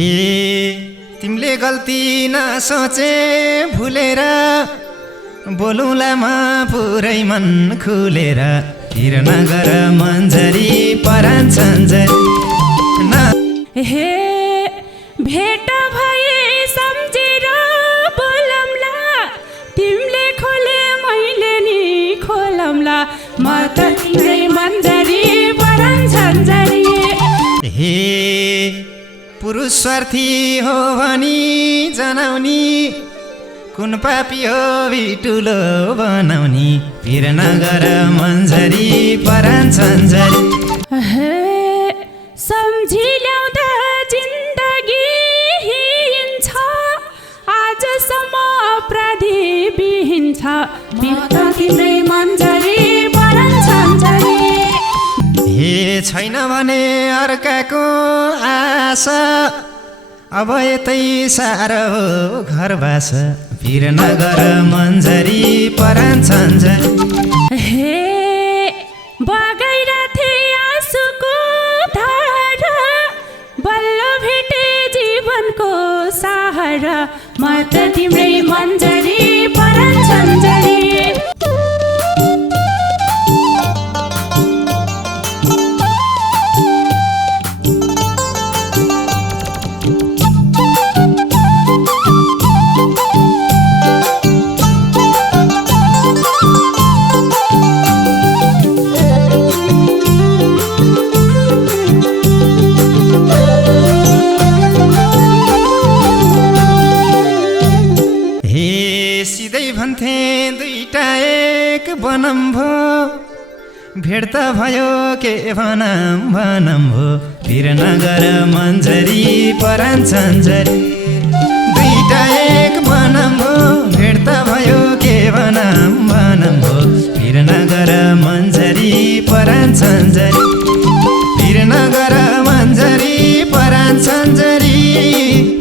हे तिमीले गल्ती नसोचे भुलेर बोलौँला म पुरै मन खुलेर फिर नगर मन्जरी परान सन्जरी हे भेट भए सम्झेर बोलौँला तिमीले खोले मैले नि खोलौँला म त तिम्रै मन्जरी परान सन्जरी हे पुरुष स्वार्थी हो भनी जनाउनी कुन पापी हो भिटुलो बनाउनी फिर नगर मन्जरी परान सन्जरी सम्झी ल्याउँदा जिन्दगी हिँड्छ आजसम्म अपराधी बिहिन्छ बित्त तिम्रै मन्जरी परान सन्जरी हे छैन भने अर्काको आशा अब यतै सारो हो घरबास फिर नगर मन्जरी परान सन्जरी हे बगाइरथे आँसुको धारा बल्ल भेटे जीवनको सहारा म त तिम्रै मन्जरी परान सन्जरी भन्थे दुईटा एक बनम भो भेट त भयो के भनम भो फिर नगर मन्जरी परान सन्जरी दुईटा एक बनम भो भेट त भयो के भनम भो फिर नगर मन्जरी परान सन्जरी फिर नगर मन्जरी परान सन्जरी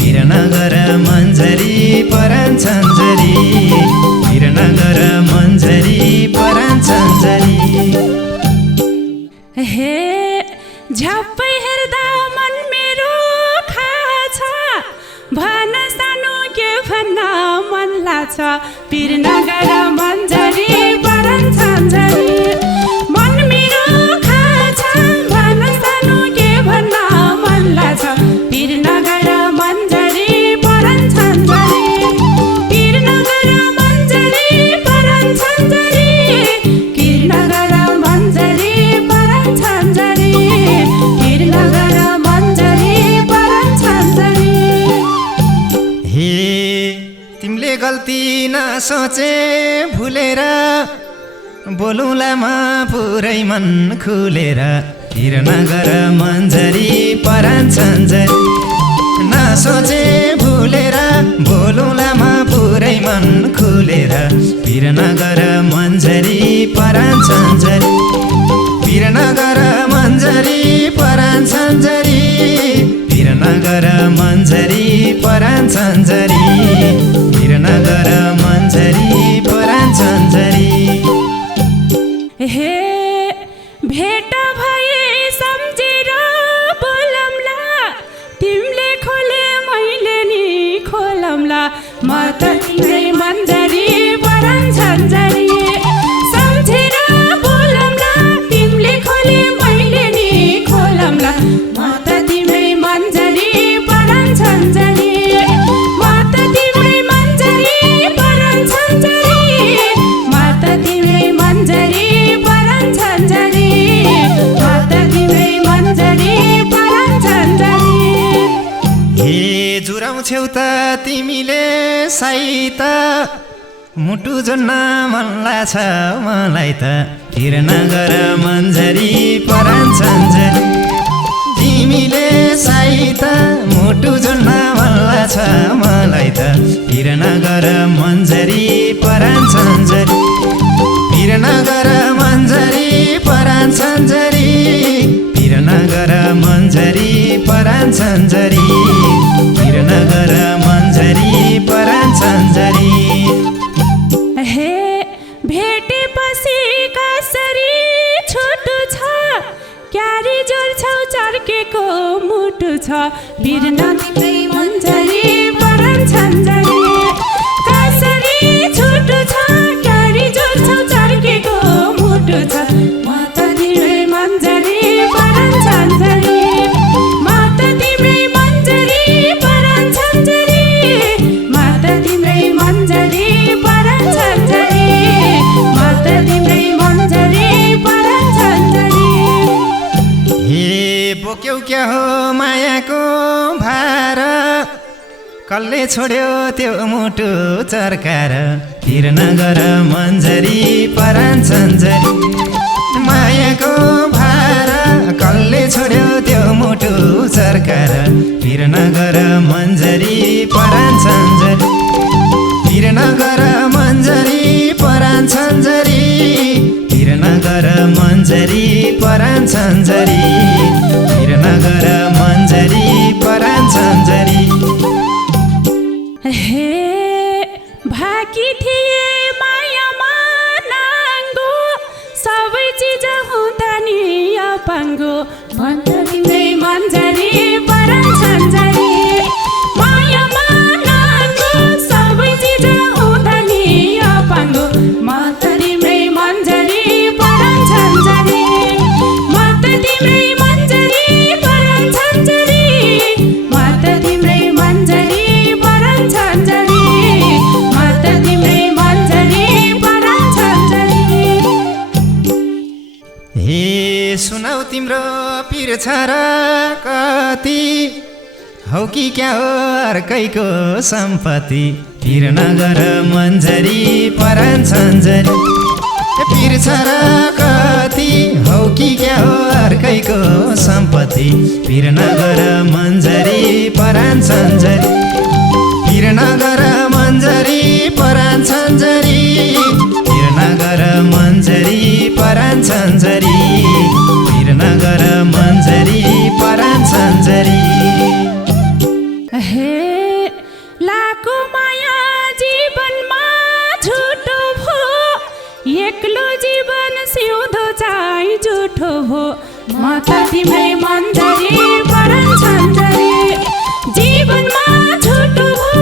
फिर नगर मन्जरी परान सन्जरी फिर नगर मन्जरी परान सन्जरी हे झ्याप्पै हेर्दा मन मेरो खाछ भन सानो के भन्न मन लाग्छ फिर नगर मन्जरी परान सन्जरी मन मेरो खाछ भन सानो के भन्न मन लाग्छ फिर नगर मन्जरी परान सन्जरी फिर नगर मन्जरी परान सन्जरी फिर नगर मन्जरी परान सन्जरी फिर नगर मन्जरी परान सन्जरी हे तिमीले गल्ती नसोचे भुलेर बोलौँला म पुरै मन खुलेर फिर नगर मन्जरी परान सन्जरी नसोचे भुलेर बोलौँला म पुरै मन खुलेर फिर नगर मन्जरी परान सन्जरी फिर नगर मन्जरी परान सन्जरी फिर नगर मन्जरी परान सन्जरी फिर नगर मन्जरी परान सन्जरी हे भेट भए सम्झेर बोलौँला तिमीले खोले मैले नि खोलौँला म त तिम्रै मन्जरी परान सन्जरी सम्झेर बोलौँला तिमीले खोले मैले नि खोलौँला म त तिम्रै मन्जरी परान सन्जरी म त तिम्रै मन्जरी परान सन्जरी म त तिम्रै मन्जरी परान सन्जरी म त तिम्रै मन्जरी परान सन्जरी हे जुराउँछौ त तिमीले साइत मुटु जोड्न मन लाग्छ मलाई त फिर नगर मन्जरी परान सन्जरी तिमीले साइत मुटु जोड्न मन लाग्छ मलाई त फिर नगर मन्जरी परान सन्जरी फिर नगर मन्जरी परान सन्जरी फिर नगर मन्जरी परान सन्जरी फिर नगर मन्जरी परान सन्जरी हे भेटेपछि कसरी छुट्टु छ क्यारी जोल्छौ चर्केको मुटु छ बिर्न तिम्रै मन्जरी परान छन्जरी कसरी छुटु छ क्यारी जोड्छौ चर्केको मुटु छ म त तिम्रै मन्जरी परान छन्जरी म त तिम्रै मन्जरी परान छन्जरी म त तिम्रै मन्जरी परान छन्जरी म त तिम्रै मन्जरी परान छन्जरी हे बोक्यौ क्या हो मायाको भार कसले छोड्यो त्यो मुटु चर्काएर तिर नगर मन्जरी परान छन्जरी मायाको भार कसले छोड्यो त्यो मुटु चर्काएर तिर नगर मन्जरी परान छन्जरी तिर नगर मन्जरी परान छन्जरी तिर नगर मन्जरी परान छन्जरी तिर नगर मन्जरी परान छन्जरी हे भाकी थिए मायामा नाङ्गो सबै चिज हुँदा नि अपाङ्गो म त तिम्रै मन्जरी परान छन्जरी मायामा नाङ्गो सबै चिज हुँदा नि अपाङ्गो म त तिम्रै मन्जरी परान छन्जरी म त तिम्रै मन्जरी परान छन्जरी म त तिम्रै मन्जरी परान छन्जरी म त तिम्रै मन्जरी परान छन्जरी हे सुनाउ तिम्रो पिर छ र कति हौ कि क्या हो अर्कैको सम्पत्ति तिर नगर मन्जरी परान छन्जरी पिर छ र कति हौ कि क्या हो अर्कैको सम्पत्ति पिर नगर मन्जरी परान छन्जरी पिर नगर मन्जरी परान छन्जरी पिर नगर मन्जरी परान छन्जरी पिर नगर मन्जरी परान छन्जरी हे लाको माया जीवनमा झुटो भो एक्लो जीवन सिउँदो चाहिँ झुटो भो म त तिम्रै मन्जरी परान छन्जरी जीवनमा झुटो भो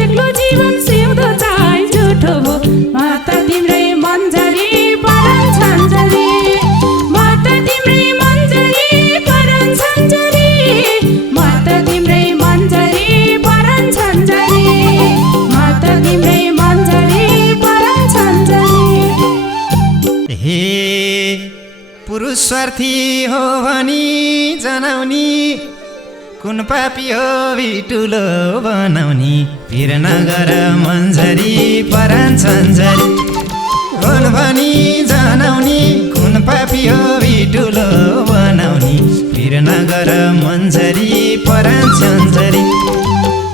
एक्लो जीवन सिउँदो चाहिँ झुटो भो म त तिम्रै मन्जरी परान छन्जरी म त तिम्रै मन्जरी परान छन्जरी म त तिम्रै मन्जरी परान छन्जरी म त तिम्रै मन्जरी परान छन्जरी हे पुरुष स्वार्थी हो भनी जनाउनी कुन पापी हो भिटुलो बनाउनी पिर नगर मन्जरी परान छन्जरी कुन भनी जनाउनी कुन पापी हो भिटुलो बनाउनी पिर नगर मन्जरी परान छन्जरी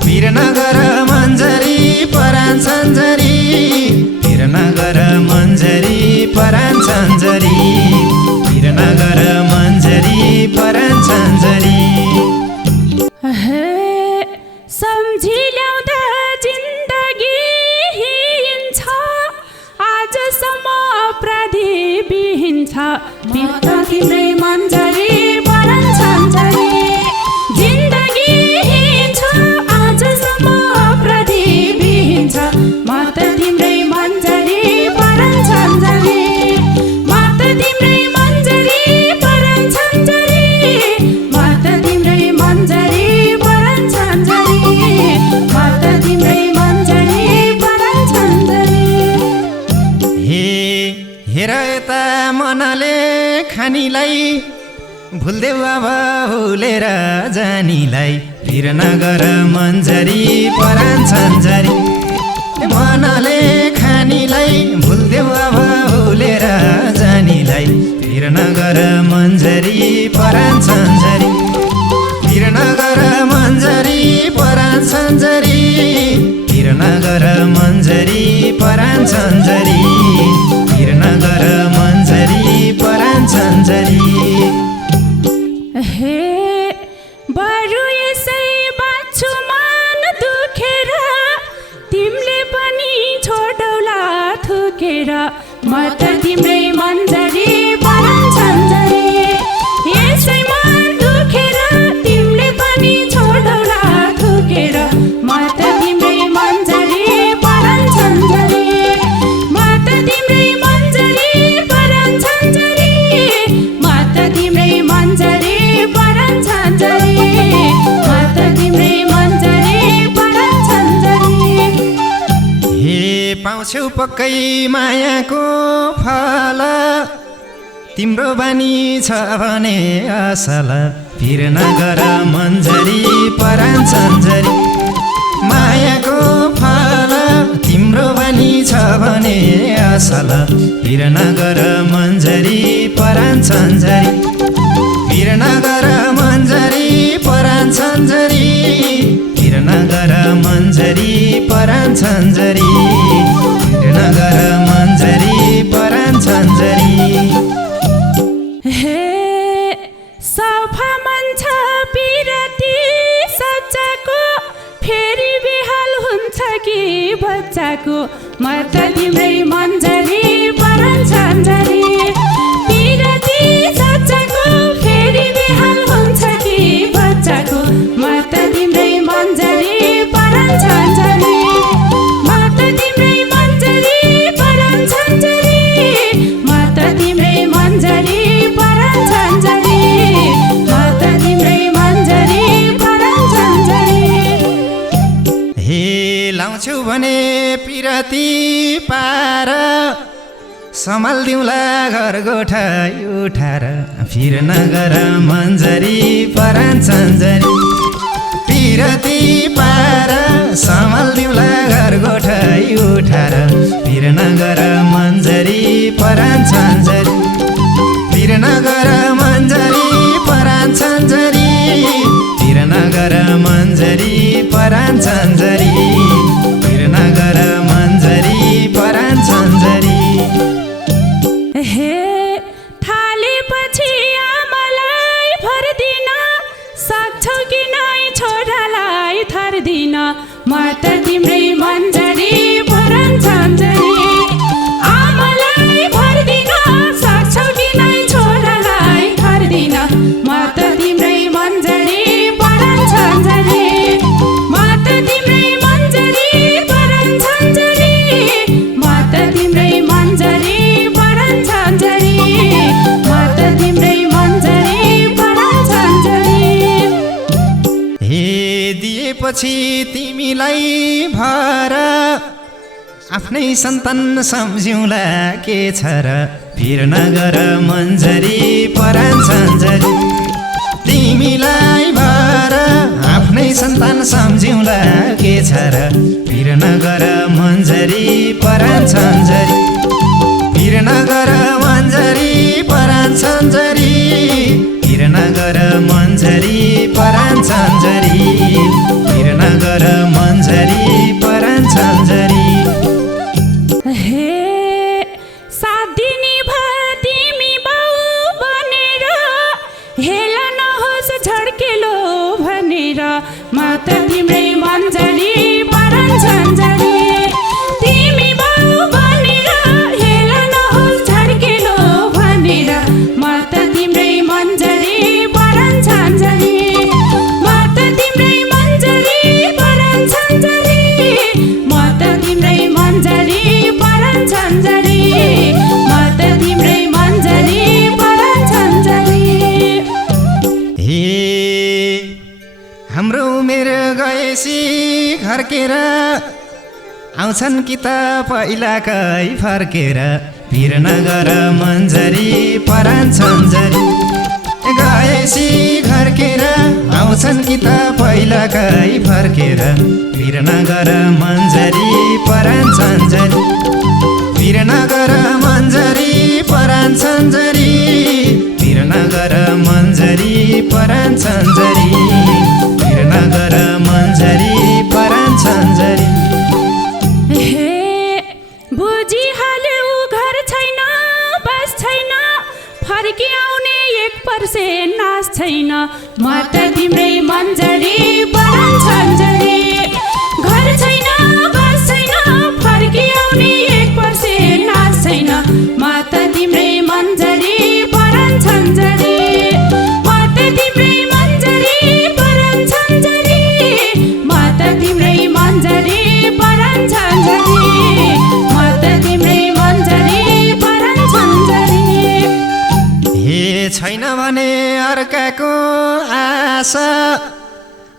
पिर नगर मन्जरी परान छन्जरी पिर नगर मन्जरी परान छन्जरी पिर नगर मन्जरी परान छन्जरी हे सम्झी ल्याउँदा जिन्दगी हिँड्छ आजसम्म अपराधी बिहिन्छ बित्त तिम्रै मन्जरी परान छन्जरी जिन्दगी हिँड्छ आजसम्म अपराधी बिहिन्छ म त तिम्रै मन्जरी परान छन्जरी म त तिम्रै मन्जरी परान छन्जरी म त तिम्रै मन्जरी परान छन्जरी म त तिम्रै मन्जरी परान छन्जरी हे हेर यता मनले खानीलाई भुल्देऊ अब भुलेर जानीलाई पिर नगर मन्जरी परान छन्जरी मनले खानीलाई भुल्देऊ अब भुलेर जानीलाई पिर नगर मन्जरी परान छन्जरी पिर नगर मन्जरी परान छन्जरी पिर नगर मन्जरी परान छन्जरी पिर नगर मन्जरी परान छन्जरी हे बरु यसै बाँच्छु मन दुखेर तिमीले पनि छोडौला थुकेर म त तिम्रै मन्जरी परान छन्जरी यसै मन दुखेर तिमीले पनि लाउँछौ पक्कै मायाको फल तिम्रो बानी छ भने असल फिर नगर मन्जरी परान सन्जरी मायाको फल तिम्रो बानी छ भने असल फिर नगर मन्जरी परान सन्जरी फिर नगर मन्जरी परान सन्जरी फिर नगर मन्जरी परान सन्जरी फिर नगर मन्जरी परान सन्जरी हे सफा मन छ पिरती सच्चाको फेरि बेहाल हुन्छ कि बच्चाको म त तिम्रै मन्जरी परान सन्जरी पिरती सच्चाको फेरि बेहाल हुन्छ कि बच्चाको म त तिम्रै मन्जरी परान सन्जरी म त तिम्रै मन्जरी परान सन्जरी म त तिम्रै मन्जरी परान सन्जरी म त तिम्रै मन्जरी परान सन्जरी हे लाउँछौ भने पिरती पार सम्हाल्दिउँला घर गोठा उठार फिर नगर मन्जरी परान सन्जरी पिरती पार सम्हाल्दिउँला घर गोठा उठार फिर नगर मन्जरी परान सन्जरी फिर नगर मन्जरी परान सन्जरी फिर नगर मन्जरी परान सन्जरी फिर नगर मन्जरी परान सन्जरी हे थालेपछि आमालाई भर्दिन सक्छौ कि नै छोरालाई थर्दिन म त तिम्रै मन्जरी परान सन्जरी आमालाई भर्दिन सक्छौ कि नै छोरालाई थर्दिन म त तिम्रै मन्जरी परान सन्जरी म त तिम्रै मन्जरी परान सन्जरी म त तिम्रै मन्जरी परान सन्जरी म त तिम्रै मन्जरी परान सन्जरी हे दिएपछि तिमीलाई भर आफ्नै सन्तान सम्झिउँला के छ र फिर नगर मन्जरी परान सन्जरी तिमीलाई भर आफ्नै सन्तान सम्झिउँला के छ र फिर नगर मन्जरी परान सन्जरी फिर नगर मन्जरी परान सन्जरी फिर नगर मन्जरी परान सन्जरी फिर नगर मन्जरी परान सन्जरी हे सात दिनी भर तिमी बाउ बनेर हेला नहोस् झड्केलो भनेर म त तिम्रै मन्जरी परान सन्जरी तिमी बाउ बनेर हेला नहोस् झड्केलो भनेर म त तिम्रै मन्जरी परान सन्जरी म त तिम्रै मन्जरी परान सन्जरी म त तिम्रै मन्जरी परान सन्जरी म त तिम्रै मन्जरी परान सन्जरी हे हाम्रो उमेर गएपछि घर्केर आउँछन् कि त पहिलाकै फर्केर फिर नगर मन्जरी परान सन्जरी गएपछि घर्केर आउँछन् कि त पहिलाकै फर्केर फिर नगर मन्जरी परान सन्जरी फिर नगर मन्जरी परान सन्जरी फिर नगर मन्जरी परान सन्जरी फिर नगर मन्जरी परान सन्जरी हे बुझिहाल्यौ घर छैन बस छैन फर्की आउने 1% नास छैन म त तिम्रै मन्जरी परान सन्जरी घर छैन बस छैन फर्की आउने 1% नास छैन म त तिम्रै मन्जरी परान सन्जरी म त तिम्रै मन्जरी परान सन्जरी म त तिम्रै मन्जरी परान सन्जरी म त तिम्रै मन्जरी परान सन्जरी हे छैन भने अर्काको आशा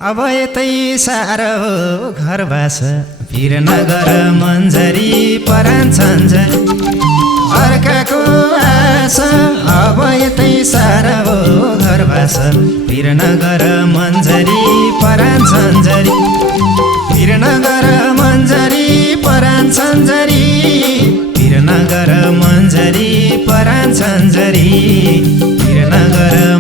अब यतै साह्रो हो घरबास वीरनगर मन्जरी परान छन्जरी अर्काको आशा अब यतै साह्रो हो घरबास वीरनगर मन्जरी परान छन्जरी वीरनगर मन्जरी परान छन्जरी वीरनगर मन्जरी परान छन्जरी वीरनगर